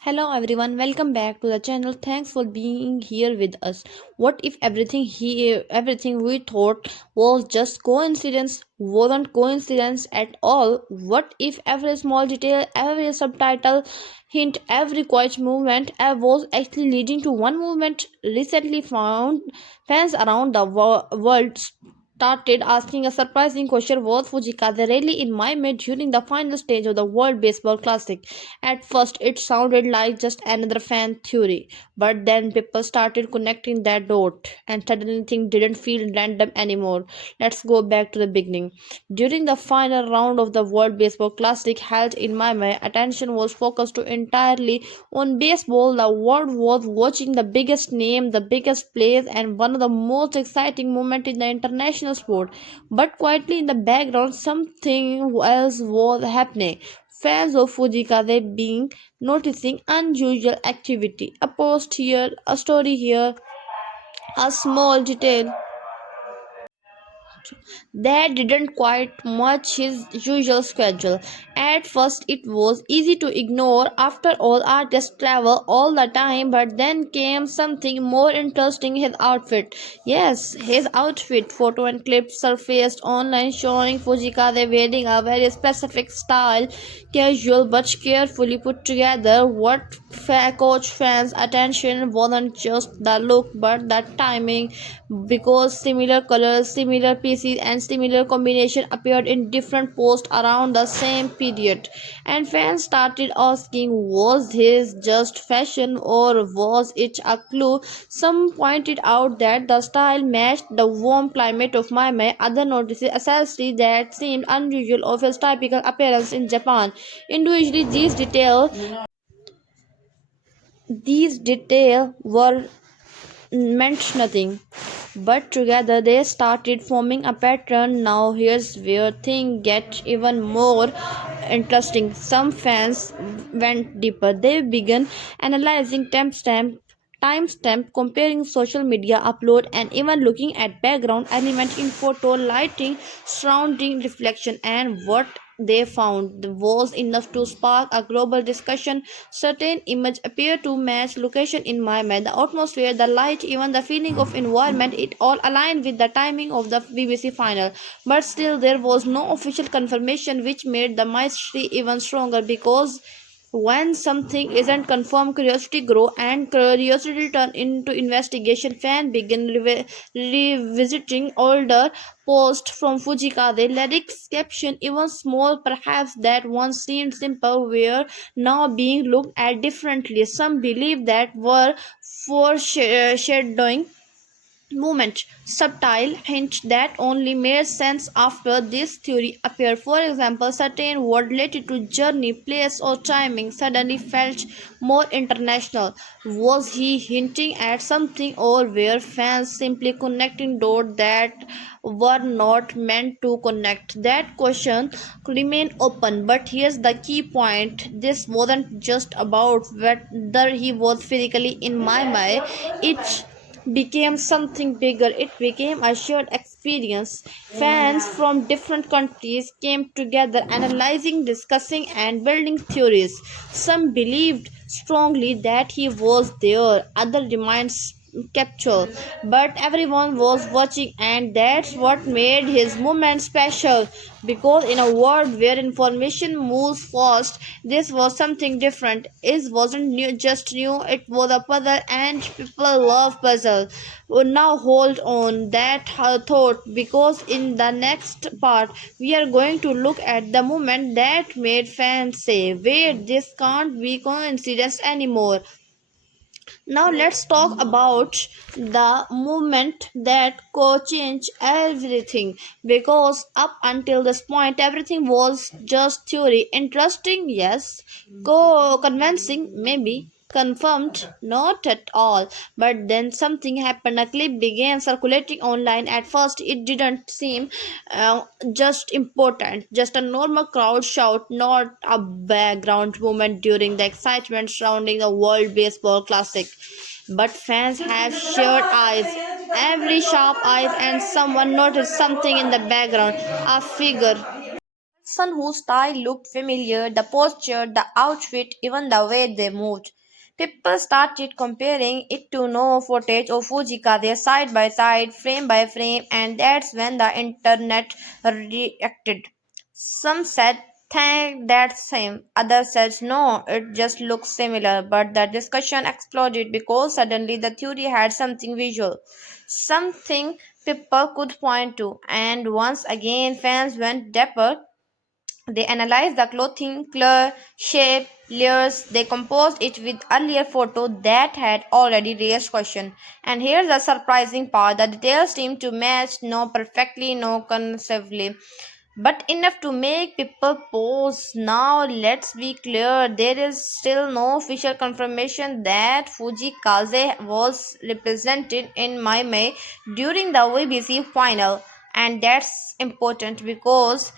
Hello everyone, welcome back to the channel. Thanks for being here with us. What if everything we thought was just coincidence wasn't coincidence at all? What if every small detail, every subtitle, hint, every quiet movement was actually leading to one movement? Recently found fans around the world started asking a surprising question: was Fujikaze really in my mid during the final stage of the World Baseball Classic? At first, it sounded like just another fan theory, but then people started connecting that dot, and suddenly things didn't feel random anymore. Let's go back to the beginning. During the final round of the World Baseball Classic held in Miami, attention was focused entirely on baseball. The world was watching the biggest name, the biggest plays, and one of the most exciting moments in the international sport. But quietly in the background, something else was happening. Fans of Fujikaze being noticing unusual activity. A post here, a story here, a small detail that didn't quite match his usual schedule. At first, it was easy to ignore. After all, artists travel all the time, but then came something more interesting: his outfit. Yes, his outfit. Photo and clips surfaced online showing Fujikaze wearing a very specific style, casual but carefully put together. What coach fans' attention wasn't just the look but the timing, because similar colors, similar pieces, and similar combination appeared in different posts around the same period. And fans started asking, was this just fashion or was it a clue? Some pointed out that the style matched the warm climate of Miami. Other noticed accessories that seemed unusual of his typical appearance in Japan. Individually, these details were meant nothing, but together they started forming a pattern. Now here's where things get even more interesting. Some fans went deeper. They began analyzing timestamp, comparing social media upload, and even looking at background element in photo, lighting, surrounding, reflection. And what they found was enough to spark a global discussion. Certain images appear to match location in my mind, the atmosphere, the light, even the feeling of environment. It all aligned with the timing of the BBC final. But still, there was no official confirmation, which made the mystery even stronger. Because when something isn't confirmed, curiosity grows, and curiosity turns into investigation. Fans begin revisiting older posts from Fujikaze. Lyrics, caption, even small perhaps that once seemed simple, were now being looked at differently. Some believe that were foreshadowing movement, subtle hint that only made sense after this theory appeared. For example, certain word related to journey, place, or timing suddenly felt more international. Was he hinting at something, or were fans simply connecting dots that were not meant to connect? That question remain open. But here's the key point: this wasn't just about whether he was physically in my mind. It became something bigger. It became a shared experience. Fans from different countries came together, analyzing, discussing, and building theories. Some believed strongly that he was there, others remained skeptical, but everyone was watching, and that's what made his moment special. Because in a world where information moves fast, this was something different. It wasn't just new, it was a puzzle, and people love puzzle. Now hold on that thought, because in the next part we are going to look at the moment that made fans say, wait, this can't be coincidence anymore. Now let's talk about the movement that changed everything, because up until this point everything was just theory. Interesting, yes. Convincing, maybe. Confirmed, not at all. But then something happened. A clip began circulating online. At first it didn't seem just important, just a normal crowd shout, not a background movement during the excitement surrounding the World Baseball Classic. But fans have shared eyes, every sharp eyes, and someone noticed something in the background, a figure, Someone whose style looked familiar, the posture, the outfit, even the way they moved. People started comparing it to no footage of Fujikaze side by side, frame by frame, and that's when the internet reacted. Some said, "Thank that's same." Others said, "No, it just looks similar." But the discussion exploded because suddenly the theory had something visual, something people could point to. And once again, fans went deeper. They analyzed the clothing, color, shape, layers. They composed it with earlier photos that had already raised question. And here's the surprising part: the details seem to match, no perfectly, no conceivably, but enough to make people pause. Now, let's be clear: there is still no official confirmation that Fujikaze was represented in Miami during the WBC final, and that's important because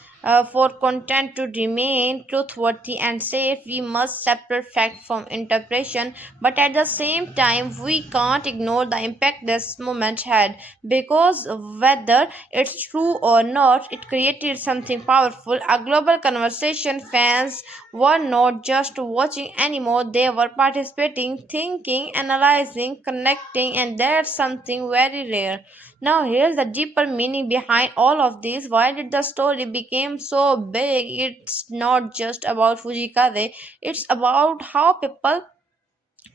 for content to remain truthworthy and safe, we must separate fact from interpretation. But at the same time, we can't ignore the impact this moment had, because whether it's true or not, it created something powerful, a global conversation. Fans were not just watching anymore, they were participating, thinking, analyzing, connecting, and that's something very rare. Now here's the deeper meaning behind all of this. Why did the story become so big? It's not just about Fujikaze, it's about how people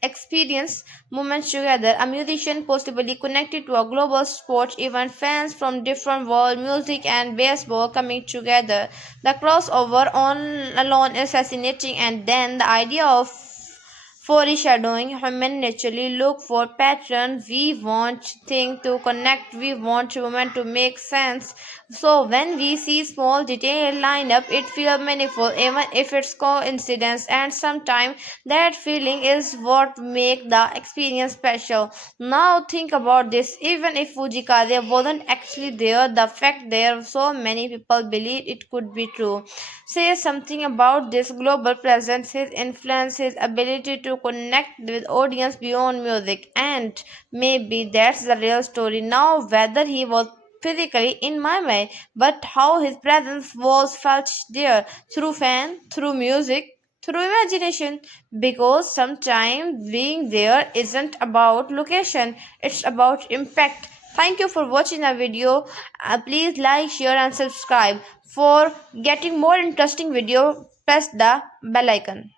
experience moments together. A musician possibly connected to a global sports event, fans from different world, music and baseball coming together. The crossover on alone is fascinating, and then the idea of foreshadowing. Human naturally look for patterns. We want things to connect. We want moment to make sense. So when we see small detail line up, it feels meaningful, even if it's coincidence. And sometimes that feeling is what make the experience special. Now think about this: even if Fujikaze wasn't actually there, the fact there so many people believe it could be true says something about this global presence, his influence, his ability to connect with audience beyond music. And maybe that's the real story now, whether he was physically in my mind, but how his presence was felt there, through fan, through music, through imagination. Because sometimes being there isn't about location, it's about impact. Thank you for watching the video. Please like, share and subscribe. For getting more interesting video, press the bell icon.